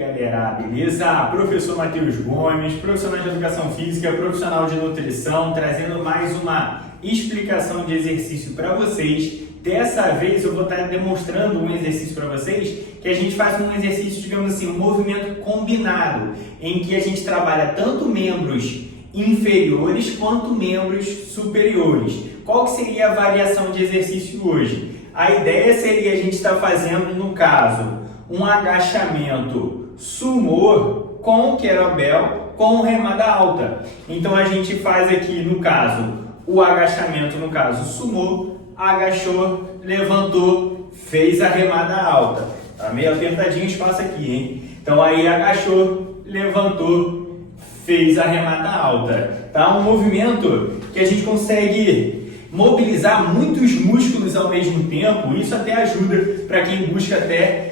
galera, beleza? Professor Matheus Gomes, profissional de educação física, profissional de nutrição, trazendo mais uma explicação de exercício para vocês. Dessa vez eu vou estar demonstrando um exercício para vocês, que a gente faz um exercício, digamos assim, um movimento combinado, em que a gente trabalha tanto membros inferiores quanto membros superiores. Qual que seria a variação de exercício hoje? A ideia seria a gente estar fazendo, no caso, um agachamento sumô com kettlebell com remada alta. Então a gente faz aqui, no caso, o agachamento, no caso, sumô, agachou, levantou, fez a remada alta. Tá meio apertadinho o espaço aqui, hein? Então aí agachou, levantou, fez a remada alta. Tá? Um movimento que a gente consegue mobilizar muitos músculos ao mesmo tempo. Isso até ajuda para quem busca até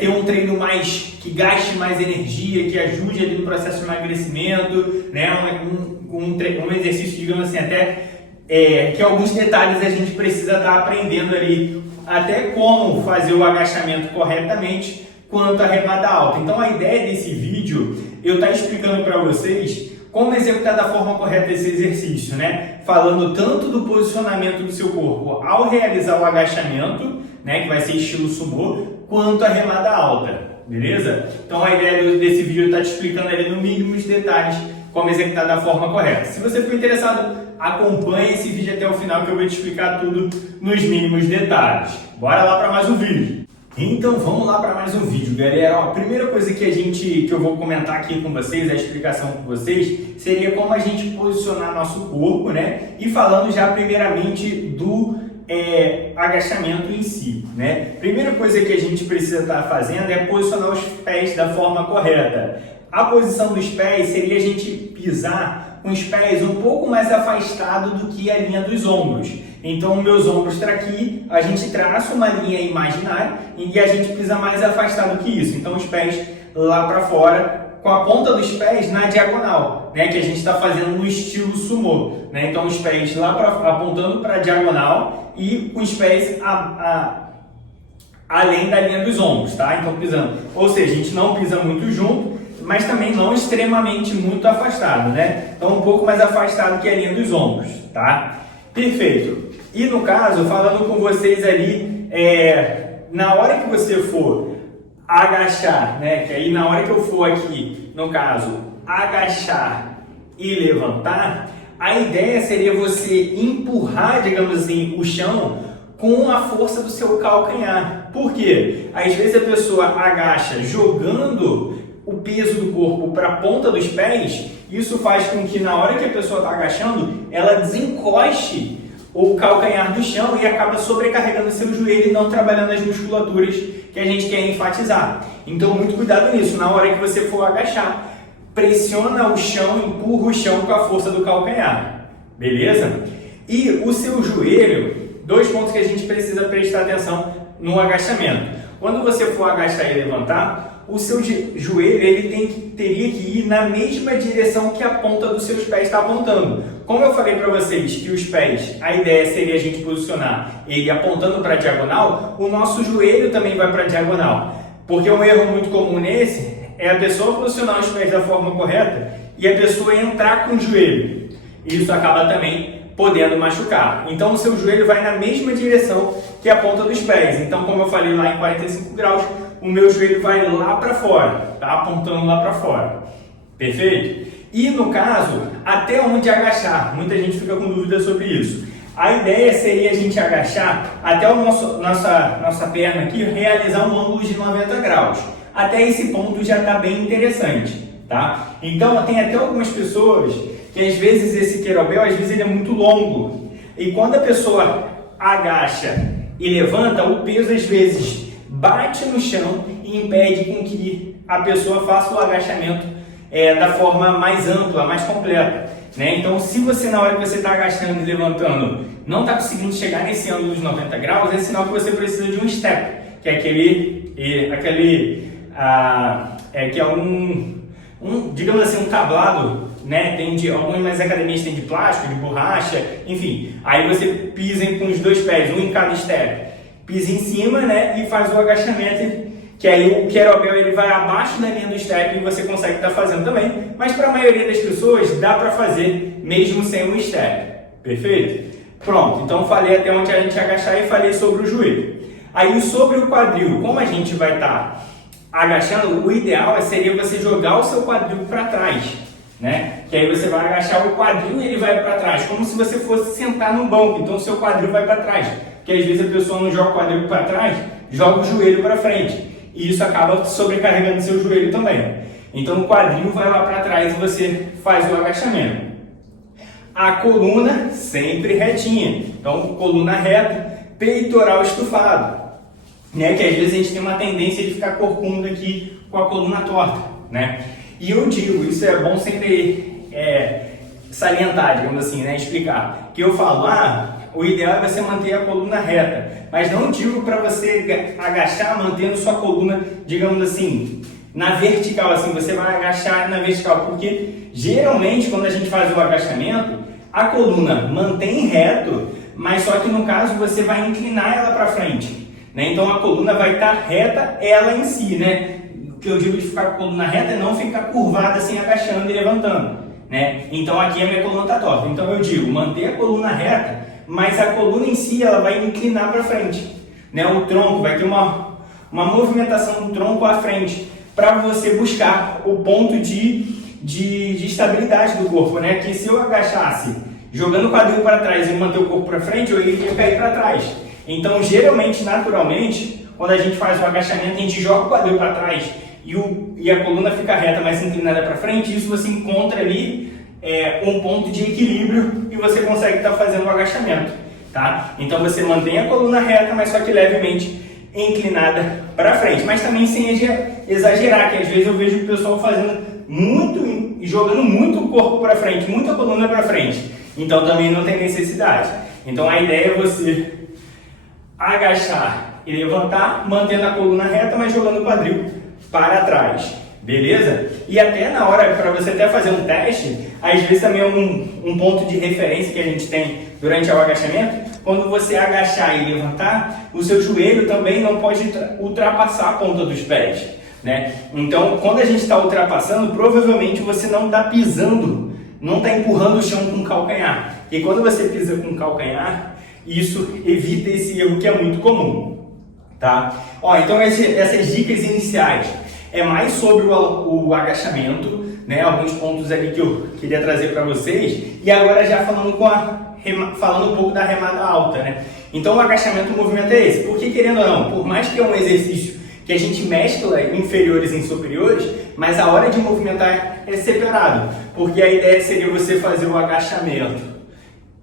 ter um treino que gaste mais energia, que ajude ali no processo de emagrecimento, né? Um exercício, digamos assim, até que alguns detalhes a gente precisa estar aprendendo ali, até como fazer o agachamento corretamente quanto a remada alta. Então a ideia desse vídeo, eu estar explicando para vocês como executar da forma correta esse exercício, né? Falando tanto do posicionamento do seu corpo ao realizar o agachamento, né, que vai ser estilo sumô, quanto a remada alta, beleza? Então a ideia desse vídeo é estar te explicando ali no mínimo os detalhes como executar da forma correta. Se você for interessado, acompanhe esse vídeo até o final que eu vou te explicar tudo nos mínimos detalhes. Bora lá para mais um vídeo. Então vamos lá para mais um vídeo, galera. Ó, a primeira coisa que eu vou comentar aqui com vocês, a explicação com vocês, seria como a gente posicionar nosso corpo, né? E falando já primeiramente do agachamento em si, né? Primeira coisa que a gente precisa estar fazendo é posicionar os pés da forma correta. A posição dos pés seria a gente pisar com os pés um pouco mais afastado do que a linha dos ombros. Então, meus ombros estão aqui, a gente traça uma linha imaginária e a gente pisa mais afastado que isso. Então, os pés lá para fora, com a ponta dos pés na diagonal, né, que a gente está fazendo no estilo sumô, né? Então os pés lá apontando para a diagonal e com os pés além da linha dos ombros, tá? Então pisando, ou seja, a gente não pisa muito junto, mas também não extremamente muito afastado, né? Então um pouco mais afastado que a linha dos ombros, tá? Perfeito. E no caso, falando com vocês ali, na hora que você for agachar, né? Que aí na hora que eu for aqui, no caso, agachar e levantar, a ideia seria você empurrar, digamos assim, o chão com a força do seu calcanhar. Por quê? Às vezes a pessoa agacha jogando o peso do corpo para a ponta dos pés, isso faz com que na hora que a pessoa está agachando, ela desencoste o calcanhar do chão e acaba sobrecarregando seu joelho e não trabalhando as musculaturas que a gente quer enfatizar. Então, muito cuidado nisso. Na hora que você for agachar, pressiona o chão, empurra o chão com a força do calcanhar. Beleza? E o seu joelho, dois pontos que a gente precisa prestar atenção no agachamento. Quando você for agachar e levantar, o seu joelho teria que ir na mesma direção que a ponta dos seus pés está apontando. Como eu falei para vocês que os pés, a ideia seria a gente posicionar ele apontando para a diagonal, o nosso joelho também vai para a diagonal. Porque um erro muito comum nesse é a pessoa posicionar os pés da forma correta e a pessoa entrar com o joelho. Isso acaba também podendo machucar. Então o seu joelho vai na mesma direção que a ponta dos pés. Então, como eu falei lá em 45 graus, o meu joelho vai lá para fora, tá? Apontando lá para fora. Perfeito? E no caso, até onde agachar? Muita gente fica com dúvida sobre isso. A ideia seria a gente agachar até nossa perna aqui, realizar um ângulo de 90 graus. Até esse ponto já está bem interessante, tá? Então, tem até algumas pessoas que às vezes esse kettlebell, às vezes ele é muito longo. E quando a pessoa agacha e levanta, o peso às vezes bate no chão e impede com que a pessoa faça o agachamento da forma mais ampla, mais completa, né? Então, se você na hora que você está agachando e levantando não está conseguindo chegar nesse ângulo de 90 graus, é sinal que você precisa de um step, que é que é digamos assim, um tablado, né? Algumas academias têm de plástico, de borracha, enfim. Aí você pisa com os dois pés, um em cada step. Pisa em cima, né? E faz o agachamento que aí o kettlebell ele vai abaixo da linha do step e você consegue estar fazendo também, mas para a maioria das pessoas dá para fazer mesmo sem um step, perfeito? Pronto, então falei até onde a gente agachar e falei sobre o joelho. Aí sobre o quadril, como a gente vai estar agachando, o ideal seria você jogar o seu quadril para trás, né? Que aí você vai agachar o quadril e ele vai para trás, como se você fosse sentar no banco, então o seu quadril vai para trás. Porque às vezes a pessoa não joga o quadril para trás, joga o joelho para frente. E isso acaba sobrecarregando seu joelho também. Então o quadril vai lá para trás e você faz o agachamento. A coluna sempre retinha. Então coluna reta, peitoral estufado. Né? Que às vezes a gente tem uma tendência de ficar corcunda aqui com a coluna torta. Né? E eu digo, isso é bom sempre salientar, digamos assim, né? Explicar. Que eu falo, o ideal é você manter a coluna reta, mas não digo para você agachar mantendo sua coluna, digamos assim, na vertical, assim, você vai agachar na vertical, porque geralmente quando a gente faz o agachamento, a coluna mantém reto, mas só que no caso você vai inclinar ela para frente, né? Então a coluna vai estar reta, ela em si, né? O que eu digo de ficar com a coluna reta é não ficar curvada assim, agachando e levantando, né? Então aqui a minha coluna está torta, então eu digo, manter a coluna reta, mas a coluna em si ela vai inclinar para frente, né? O tronco vai ter uma movimentação do tronco à frente para você buscar o ponto de estabilidade do corpo, né? Que se eu agachasse jogando o quadril para trás e manter o corpo para frente, eu iria cair para trás. Então, geralmente, naturalmente, quando a gente faz o agachamento, a gente joga o quadril para trás e a coluna fica reta, mas inclinada para frente. Isso você encontra ali um ponto de equilíbrio e você consegue estar fazendo o agachamento, tá? Então você mantém a coluna reta, mas só que levemente inclinada para frente, mas também sem exagerar, que às vezes eu vejo o pessoal fazendo muito, jogando muito o corpo para frente, muita coluna para frente, então também não tem necessidade. Então a ideia é você agachar e levantar, mantendo a coluna reta, mas jogando o quadril para trás. Beleza? E até na hora, para você até fazer um teste, às vezes também é um ponto de referência que a gente tem durante o agachamento, quando você agachar e levantar, o seu joelho também não pode ultrapassar a ponta dos pés, né? Então, quando a gente está ultrapassando, provavelmente você não está pisando, não está empurrando o chão com o calcanhar. E quando você pisa com o calcanhar, isso evita esse erro que é muito comum, tá? Então essas dicas iniciais é mais sobre o agachamento, né? Alguns pontos ali que eu queria trazer para vocês. E agora já falando um pouco da remada alta, né? Então o agachamento, o movimento é esse. Porque querendo ou não, por mais que é um exercício que a gente mescla inferiores em superiores, mas a hora de movimentar é separado. Porque a ideia seria você fazer o agachamento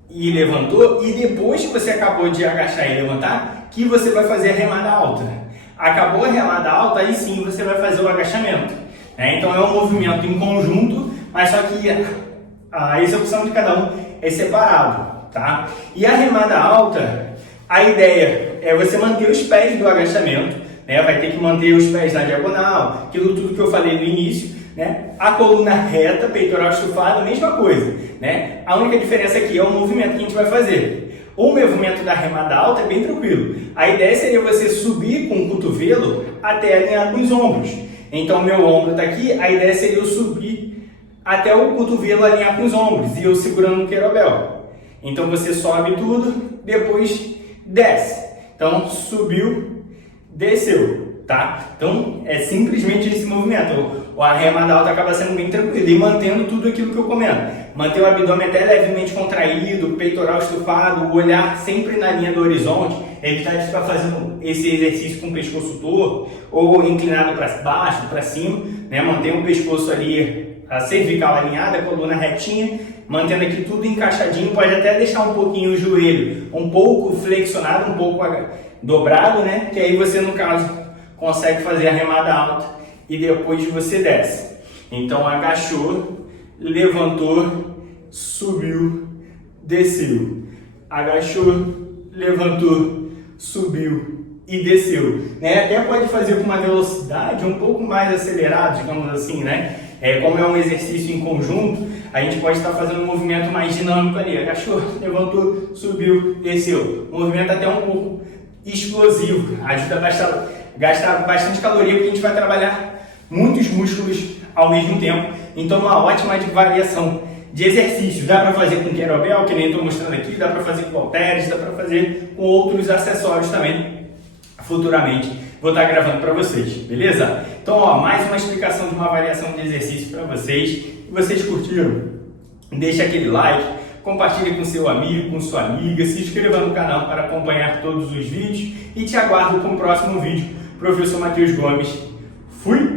e levantou, e depois que você acabou de agachar e levantar, que você vai fazer a remada alta. Acabou a remada alta, aí sim você vai fazer o agachamento, né? Então é um movimento em conjunto, mas só que a execução de cada um é separado, tá? E a remada alta, a ideia é você manter os pés do agachamento, né? Vai ter que manter os pés na diagonal, aquilo tudo que eu falei no início, né? A coluna reta, peitoral estufado, mesma coisa, né? A única diferença aqui é o movimento que a gente vai fazer. O movimento da remada alta é bem tranquilo. A ideia seria você subir com o cotovelo até alinhar com os ombros. Então, meu ombro está aqui, a ideia seria eu subir até o cotovelo alinhar com os ombros e eu segurando o kettlebell. Então, você sobe tudo, depois desce. Então, subiu, desceu, tá? Então, é simplesmente esse movimento. A remada alta acaba sendo bem tranquila e mantendo tudo aquilo que eu comento. Manter o abdômen até levemente contraído, peitoral estufado, o olhar sempre na linha do horizonte, evitar de ficar fazendo esse exercício com o pescoço torto ou inclinado para baixo, para cima, né? Manter o pescoço ali, a cervical alinhada, a coluna retinha, mantendo aqui tudo encaixadinho. Pode até deixar um pouquinho o joelho um pouco flexionado, um pouco dobrado, né? Que aí você, no caso, consegue fazer a remada alta e depois você desce. Então agachou, levantou, subiu, desceu. Agachou, levantou, subiu e desceu, né? Até pode fazer com uma velocidade um pouco mais acelerada, digamos assim, né? Como é um exercício em conjunto, a gente pode estar fazendo um movimento mais dinâmico ali. Agachou, levantou, subiu, desceu. Movimento até um pouco explosivo, ajuda gastar bastante caloria, porque a gente vai trabalhar muitos músculos ao mesmo tempo. Então, uma ótima variação de exercícios. Dá para fazer com kettlebell, que nem estou mostrando aqui, dá para fazer com halteres, dá para fazer com outros acessórios também. Futuramente vou estar gravando para vocês, beleza? Então, ó, mais uma explicação de uma variação de exercício para vocês. Se vocês curtiram, deixa aquele like, compartilhe com seu amigo, com sua amiga, se inscreva no canal para acompanhar todos os vídeos e te aguardo com o próximo vídeo. Professor Matheus Gomes. Fui!